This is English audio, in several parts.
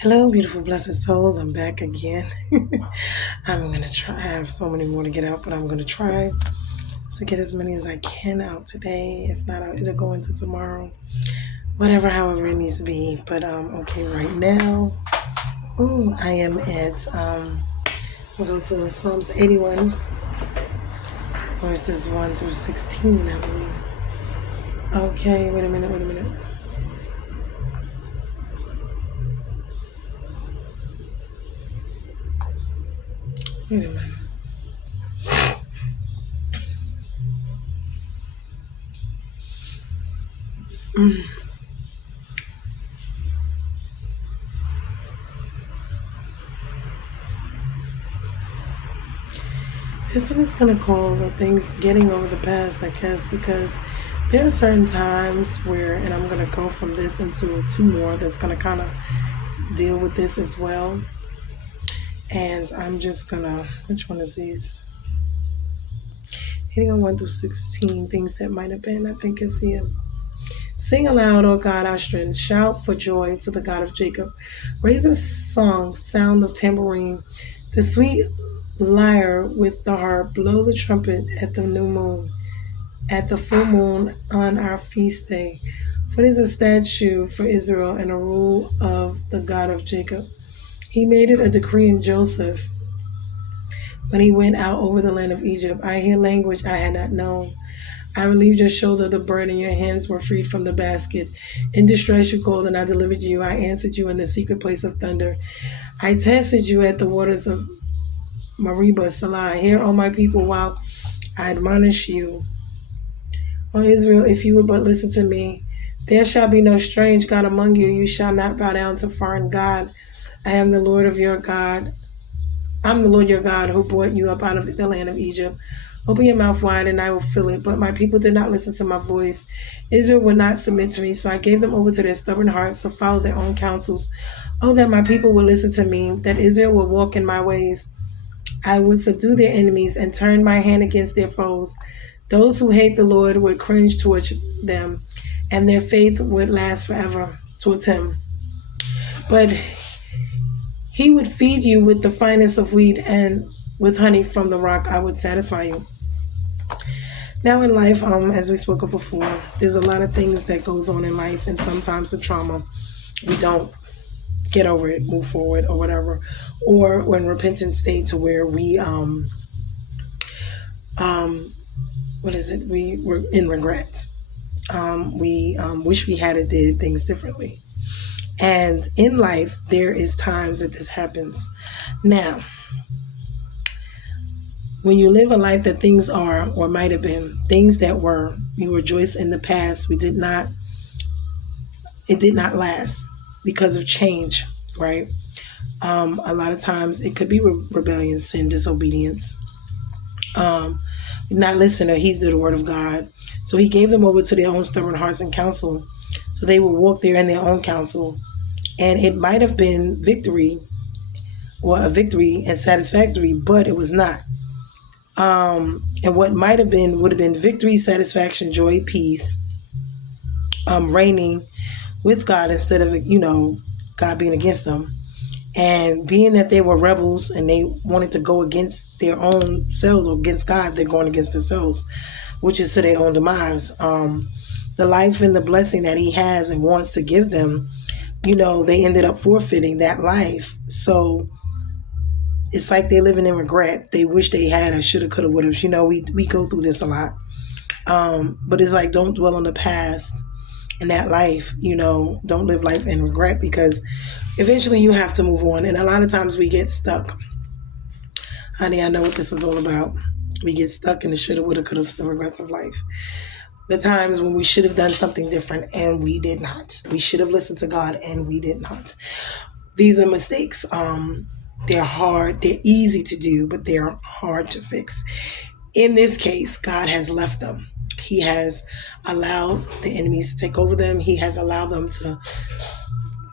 Hello, beautiful, blessed souls. I'm back again. I'm going to try. I have so many more to get out, but I'm going to try to get as many as I can out today. If not, it'll go into tomorrow. Whatever, however it needs to be. But okay, right now, I am at, we'll go to Psalms 81, verses 1 through 16, I believe. Okay, wait a minute. Wait a minute. This one is going to call the things getting over the past, I guess, because there are certain times where, and I'm going to go from this into two more that's going to kind of deal with this as well. And I'm just going to, which one is these? Hitting on 1 through 16, things that might have been, I think is here. Sing aloud, O God, our strength. Shout for joy to the God of Jacob. Raise a song, sound of tambourine. The sweet lyre with the harp. Blow the trumpet at the new moon, at the full moon on our feast day. For it is a statute for Israel and a rule of the God of Jacob. He made it a decree in Joseph when he went out over the land of Egypt. I hear language I had not known. I relieved your shoulder of the burden, your hands were freed from the basket. In distress you called, and I delivered you. I answered you in the secret place of thunder. I tested you at the waters of Meribah, Salah. Hear, O my people, while I admonish you. O Israel, if you would but listen to me. There shall be no strange God among you. You shall not bow down to foreign God. I am the Lord of your God. I'm the Lord your God who brought you up out of the land of Egypt. Open your mouth wide and I will fill it. But my people did not listen to my voice. Israel would not submit to me, so I gave them over to their stubborn hearts to follow their own counsels. Oh, that my people would listen to me, that Israel would walk in my ways. I would subdue their enemies and turn my hand against their foes. Those who hate the Lord would cringe towards them, and their faith would last forever towards him. But he would feed you with the finest of wheat, and with honey from the rock I would satisfy you. Now in life, as we spoke of before, there's a lot of things that goes on in life, and sometimes the trauma, we don't get over it, move forward, or whatever, or we're in repentant state to where we we were in regrets. We wish we had did things differently. And in life, there is times that this happens. Now, when you live a life that things are or might have been things that were, you rejoice in the past, it did not last because of change, right? A lot of times it could be rebellion, sin, disobedience, not listen or heed to the word of God. So he gave them over to their own stubborn hearts and counsel. So they would walk there in their own counsel. And it might have been victory or a victory and satisfactory, but it was not. And what might have been would have been victory, satisfaction, joy, peace, reigning with God instead of, God being against them. And being that they were rebels and they wanted to go against their own selves or against God, they're going against themselves, which is to their own demise. The life and the blessing that he has and wants to give them, they ended up forfeiting that life. So it's like they're living in regret. They wish they had a shoulda, coulda, woulda. We go through this a lot. But it's like, don't dwell on the past in that life. Don't live life in regret, because eventually you have to move on. And a lot of times we get stuck. Honey, I know what this is all about. We get stuck in the shoulda, woulda, coulda, the regrets of life. The times when we should have done something different and we did not. We should have listened to God and we did not. These are mistakes. They're hard. They're easy to do, but they're hard to fix. In this case, God has left them. He has allowed the enemies to take over them. He has allowed them to,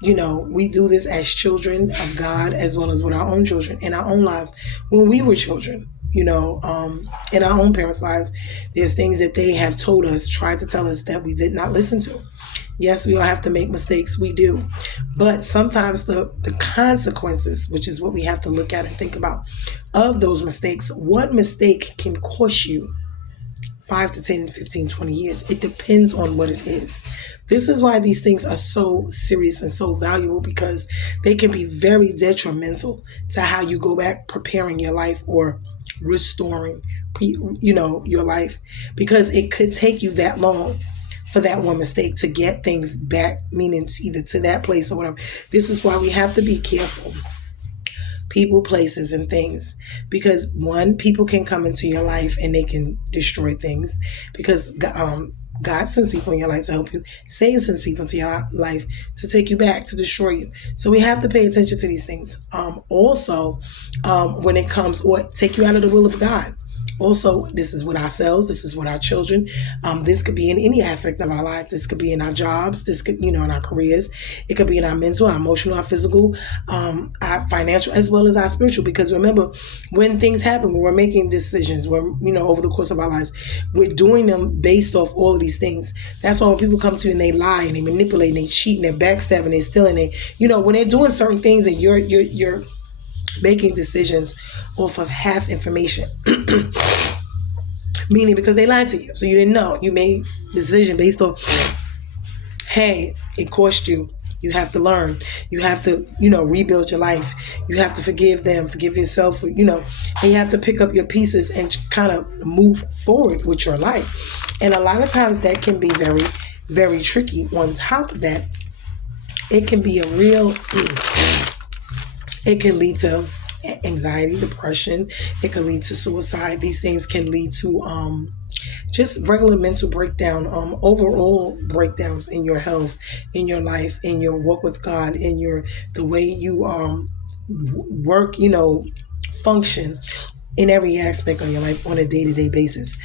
we do this as children of God as well as with our own children in our own lives. When we were children, in our own parents' lives, there's things that they have told us, tried to tell us that we did not listen to. Yes, we all have to make mistakes. We do. But sometimes the consequences, which is what we have to look at and think about, of those mistakes, one mistake can cost you 5 to 10, 15, 20 years. It depends on what it is. This is why these things are so serious and so valuable, because they can be very detrimental to how you go back preparing your life or restoring, your life, because it could take you that long for that one mistake to get things back, meaning either to that place or whatever. This is why we have to be careful, people, places, and things, because one, people can come into your life and they can destroy things, because God sends people in your life to help you. Satan sends people into your life to take you back, to destroy you. So we have to pay attention to these things. Also, when it comes, or take you out of the will of God. Also, this is with ourselves. This is with our children. This could be in any aspect of our lives. This could be in our jobs. This could, in our careers. It could be in our mental, our emotional, our physical, our financial, as well as our spiritual. Because remember, when things happen, when we're making decisions, when, over the course of our lives, we're doing them based off all of these things. That's why when people come to you and they lie and they manipulate and they cheat and they're backstabbing, they're stealing, when they're doing certain things and you're making decisions off of half information. Meaning because they lied to you. So you didn't know. You made a decision based on, hey, it cost you. You have to learn. You have to, rebuild your life. You have to forgive them, forgive yourself, and you have to pick up your pieces and kind of move forward with your life. And a lot of times that can be very, very tricky. On top of that, it can be it can lead to anxiety, depression. It can lead to suicide. These things can lead to just regular mental breakdown, overall breakdowns in your health, in your life, in your walk with God, in the way you work, function in every aspect of your life on a day-to-day basis.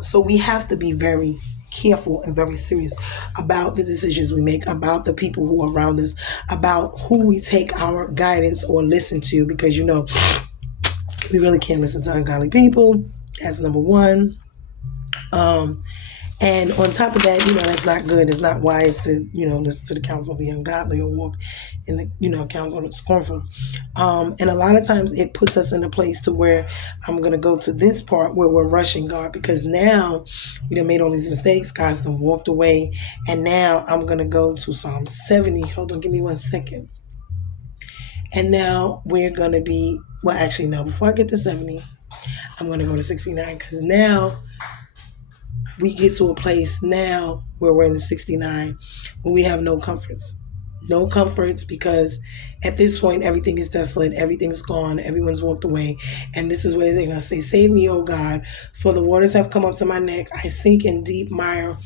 So we have to be very careful and very serious about the decisions we make, about the people who are around us, about who we take our guidance or listen to, because we really can't listen to ungodly people. That's number one. And on top of that, that's not good. It's not wise to, listen to the counsel of the ungodly or walk in the, counsel of the scornful. And a lot of times it puts us in a place to where I'm going to go to this part where we're rushing God, because now we done made all these mistakes. God's done walked away. And now I'm going to go to Psalm 70. Hold on, give me 1 second. And now we're going to be, before I get to 70, I'm going to go to 69, because now we get to a place now where we're in the 69 where we have no comforts. No comforts, because at this point, everything is desolate. Everything's gone. Everyone's walked away. And this is where they're going to say, save me, O God, for the waters have come up to my neck. I sink in deep mire.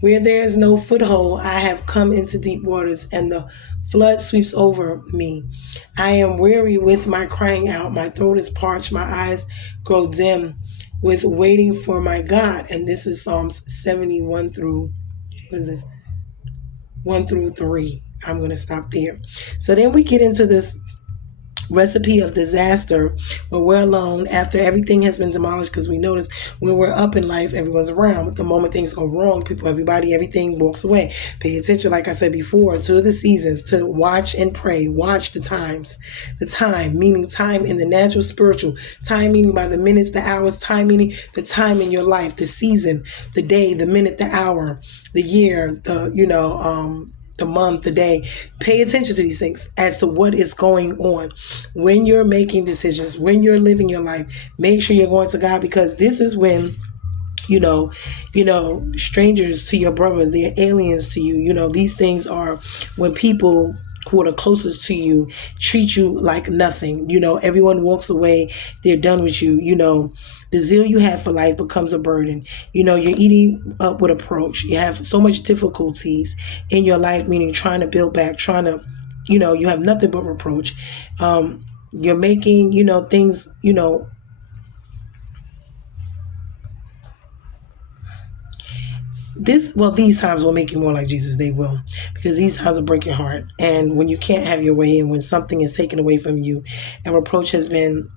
Where there is no foothold, I have come into deep waters, and the flood sweeps over me. I am weary with my crying out. My throat is parched. My eyes grow dim with waiting for my God. And this is Psalms 71 through, 1 through 3. I'm going to stop there. So then we get into this recipe of disaster where we're alone after everything has been demolished, because we notice when we're up in life, everyone's around. But the moment things go wrong, everything walks away. Pay attention, like I said before, to the seasons, to watch and pray. Watch the times. The time, meaning time in the natural, spiritual. Time meaning by the minutes, the hours. Time meaning the time in your life, the season, the day, the minute, the hour, the year, the month, the day. Pay attention to these things as to what is going on. When you're making decisions, when you're living your life, make sure you're going to God, because this is when, strangers to your brothers, they're aliens to you. These things are when people who are closest to you treat you like nothing. Everyone walks away. They're done with you. The zeal you have for life becomes a burden. You're eating up with approach. You have so much difficulties in your life, meaning trying to build back, trying to, you have nothing but reproach. You're making, things, these times will make you more like Jesus. They will, because these times will break your heart. And when you can't have your way, and when something is taken away from you, and reproach has been,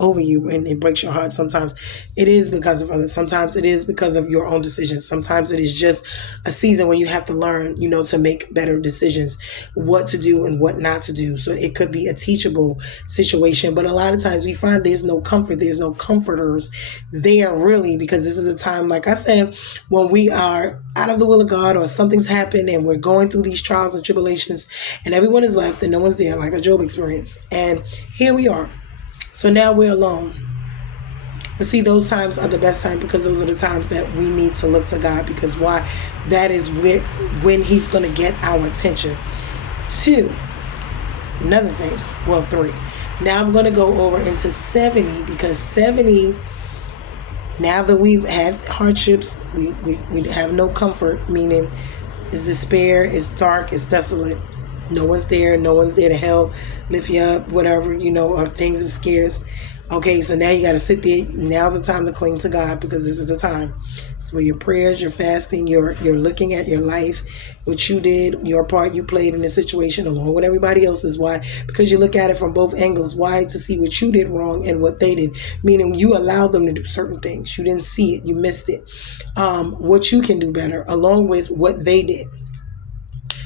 over you, and it breaks your heart. Sometimes it is because of others. Sometimes it is because of your own decisions. Sometimes it is just a season when you have to learn, to make better decisions, what to do and what not to do. So it could be a teachable situation, but a lot of times we find there's no comfort, there's no comforters there really, because this is a time, like I said, when we are out of the will of God, or something's happened and we're going through these trials and tribulations, and everyone is left and no one's there, like a Job experience. And here we are. So now we're alone. But see, those times are the best time, because those are the times that we need to look to God. Because why? That is when He's going to get our attention. 2, another thing, well, 3. Now I'm going to go over into 70, because 70, now that we've had hardships, we have no comfort, meaning it's despair, it's dark, it's desolate. No one's there to help, lift you up, whatever, or things are scarce. Okay, so now you got to sit there. Now's the time to cling to God, because this is the time. It's where your prayers, your fasting, you're looking at your life, what you did, your part you played in the situation along with everybody else's. Why? Because you look at it from both angles. Why? To see what you did wrong and what they did. Meaning you allowed them to do certain things. You didn't see it. You missed it. What you can do better along with what they did.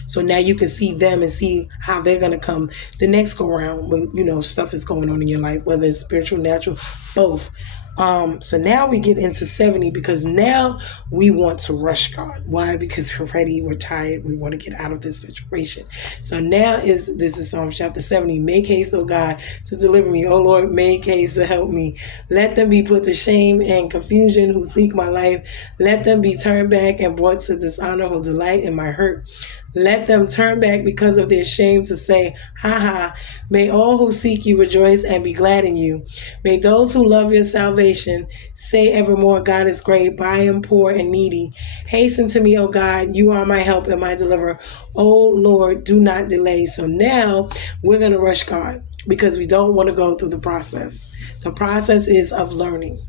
So now you can see them and see how they're going to come the next go around when, stuff is going on in your life, whether it's spiritual, natural, both. So now we get into 70, because now we want to rush God. Why? Because we're ready, we're tired, we want to get out of this situation. So now this is Psalm chapter 70. Make haste, O God, to deliver me. O Lord, make haste to help me. Let them be put to shame and confusion who seek my life. Let them be turned back and brought to dishonor who delight in my hurt. Let them turn back because of their shame to say, ha ha. May all who seek you rejoice and be glad in you. May those who love your salvation say evermore, God is great, but I am poor and needy. Hasten to me, O God. You are my help and my deliverer. O Lord, do not delay. So now we're going to rush God, because we don't want to go through the process. The process is of learning.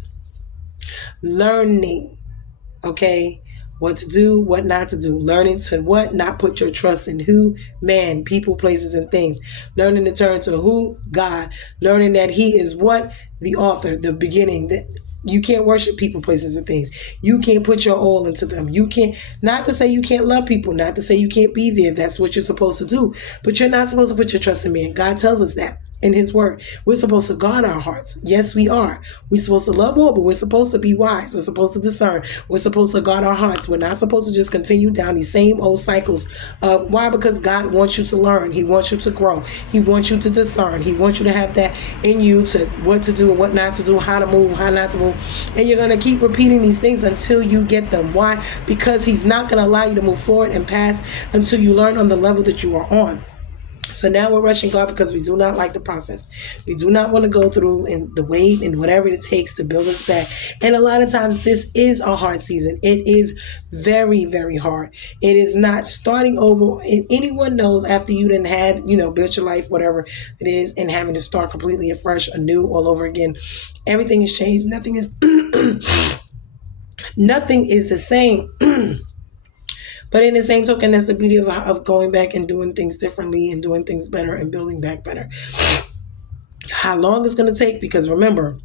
Okay? What to do, what not to do. Learning to what? Not put your trust in who? Man, people, places, and things. Learning to turn to who? God. Learning that He is what? The author, the beginning. That you can't worship people, places, and things. You can't put your all into them. You can't, not to say you can't love people, not to say you can't be there. That's what you're supposed to do. But you're not supposed to put your trust in man. God tells us that in His word. We're supposed to guard our hearts. Yes, we are. We're supposed to love all, but we're supposed to be wise. We're supposed to discern. We're supposed to guard our hearts. We're not supposed to just continue down these same old cycles. Why? Because God wants you to learn. He wants you to grow. He wants you to discern. He wants you to have that in you, to what to do and what not to do, how to move, how not to move. And you're going to keep repeating these things until you get them. Why? Because He's not going to allow you to move forward and pass until you learn on the level that you are on. So now we're rushing God because we do not like the process. We do not want to go through and the wait and whatever it takes to build us back. And a lot of times this is a hard season. It is very, very hard. It is not starting over. And anyone knows after you done had, built your life, whatever it is, and having to start completely afresh, anew, all over again. Everything has changed. Nothing is the same. But in the same token, that's the beauty of going back and doing things differently and doing things better and building back better. How long it's going to take? Because remember,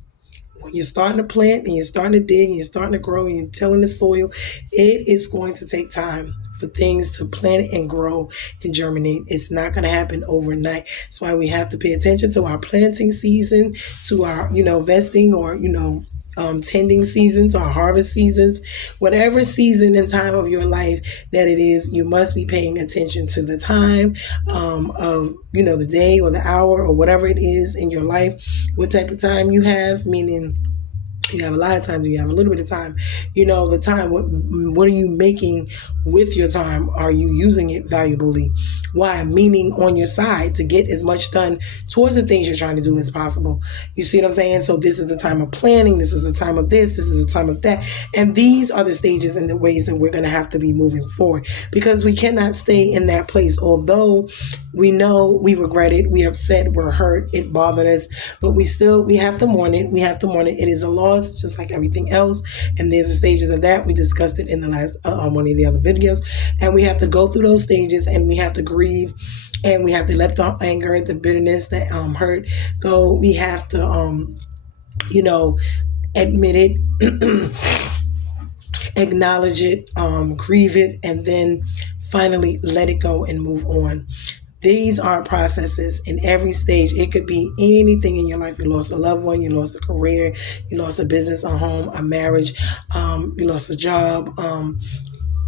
when you're starting to plant and you're starting to dig and you're starting to grow and you're tilling the soil, it is going to take time for things to plant and grow and germinate. It's not going to happen overnight. That's why we have to pay attention to our planting season, to our, vesting or, tending seasons or harvest seasons, whatever season and time of your life that it is, you must be paying attention to the time of, the day or the hour or whatever it is in your life, what type of time you have, meaning you have a lot of time, you have a little bit of time, the time, what are you making with your time? Are you using it valuably? Why? Meaning on your side to get as much done towards the things you're trying to do as possible. You see what I'm saying? So this is the time of planning. This is the time of this is the time of that. And these are the stages and the ways that we're going to have to be moving forward, because we cannot stay in that place. Although we know we regret it, we're upset, we're hurt, it bothered us, but we have to mourn it. We have to mourn it. It is a loss, just like everything else. And there's the stages of that. We discussed it in the last, one of the other videos. And we have to go through those stages and we have to grieve and we have to let the anger, the bitterness, the hurt go. We have to, Admit it, acknowledge it, grieve it, and then finally let it go and move on. These are processes in every stage. It could be anything in your life. You lost a loved one, you lost a career, you lost a business, a home, a marriage, you lost a job,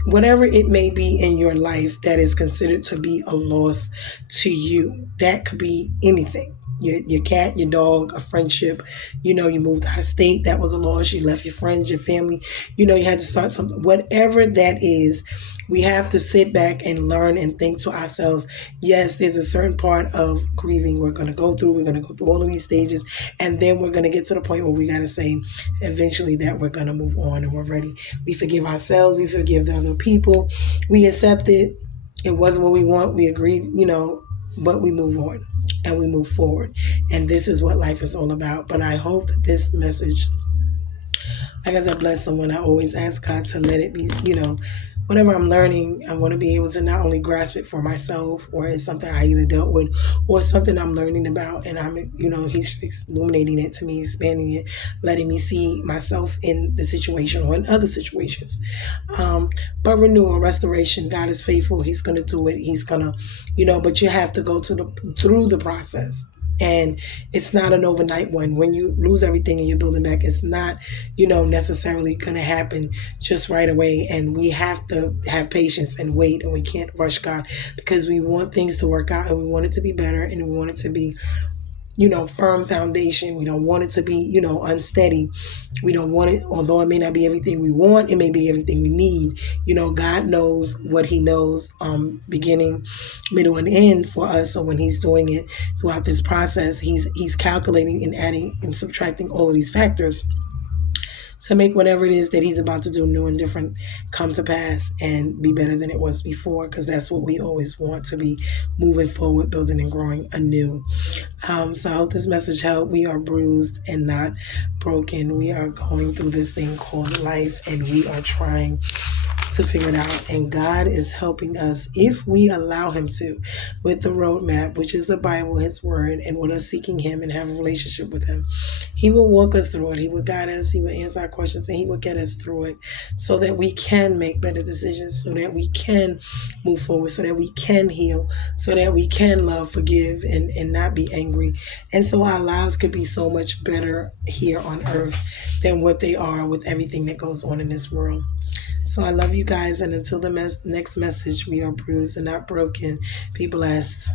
whatever it may be in your life that is considered to be a loss to you. That could be anything. Your cat, your dog, a friendship, you moved out of state, that was a loss. You left your friends, your family, you had to start something. Whatever that is, we have to sit back and learn and think to ourselves, yes, there's a certain part of grieving we're going to go through. We're going to go through all of these stages, and then we're going to get to the point where we got to say eventually that we're going to move on and we're ready. We forgive ourselves, we forgive the other people, we accept it. It wasn't what we want, we agreed, but we move on and we move forward. And this is what life is all about. But I hope that this message, like I said, bless someone. I always ask God to let it be, whatever I'm learning, I want to be able to not only grasp it for myself, or it's something I either dealt with or something I'm learning about, and he's illuminating it to me, expanding it, letting me see myself in the situation or in other situations. But renewal, restoration, God is faithful. He's going to do it. He's going to, but you have to go through the process. And it's not an overnight one. When you lose everything and you're building back, it's not, necessarily going to happen just right away. And we have to have patience and wait, and we can't rush God, because we want things to work out and we want it to be better, and we want it to be, firm foundation. We don't want it to be, unsteady. We don't want it, although it may not be everything we want, it may be everything we need. God knows what he knows, beginning, middle, and end for us. So when he's doing it throughout this process, he's calculating and adding and subtracting all of these factors to make whatever it is that he's about to do new and different come to pass and be better than it was before, because that's what we always want to be, moving forward, building and growing anew. So I hope this message helped. We are bruised and not broken. We are going through this thing called life, and we are trying to figure it out, and God is helping us if we allow him to, with the roadmap, which is the Bible, his word, and with us seeking him and have a relationship with him. He will walk us through it. He will guide us. He will answer our questions, and he will get us through it so that we can make better decisions, so that we can move forward, so that we can heal, so that we can love, forgive, and not be angry. And so our lives could be so much better here on earth than what they are with everything that goes on in this world. So I love you guys, and until the next message, we are bruised and not broken. Be blessed.